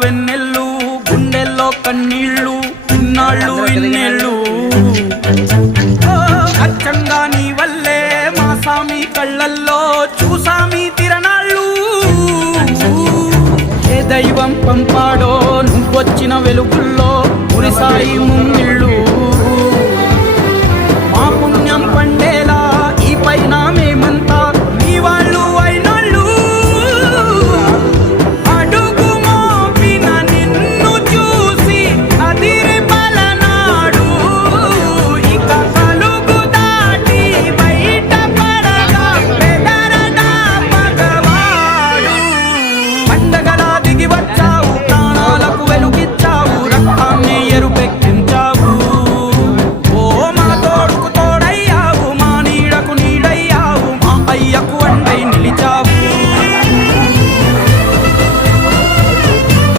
వెన్నెల్లు గుండెల్లో కన్నీళ్ళు ఇన్నాళ్ళు ఇన్నేళ్ళు అచ్చంగా నీ వల్లే మా సామి కళ్ళల్లో చూసామి తిరణాళ్ళు ఏ దైవం పంపాడో నువ్వొచ్చిన వెలుగుల్లో మురిసాయి ముంగిళ్ళు మా పుణ్యం పండే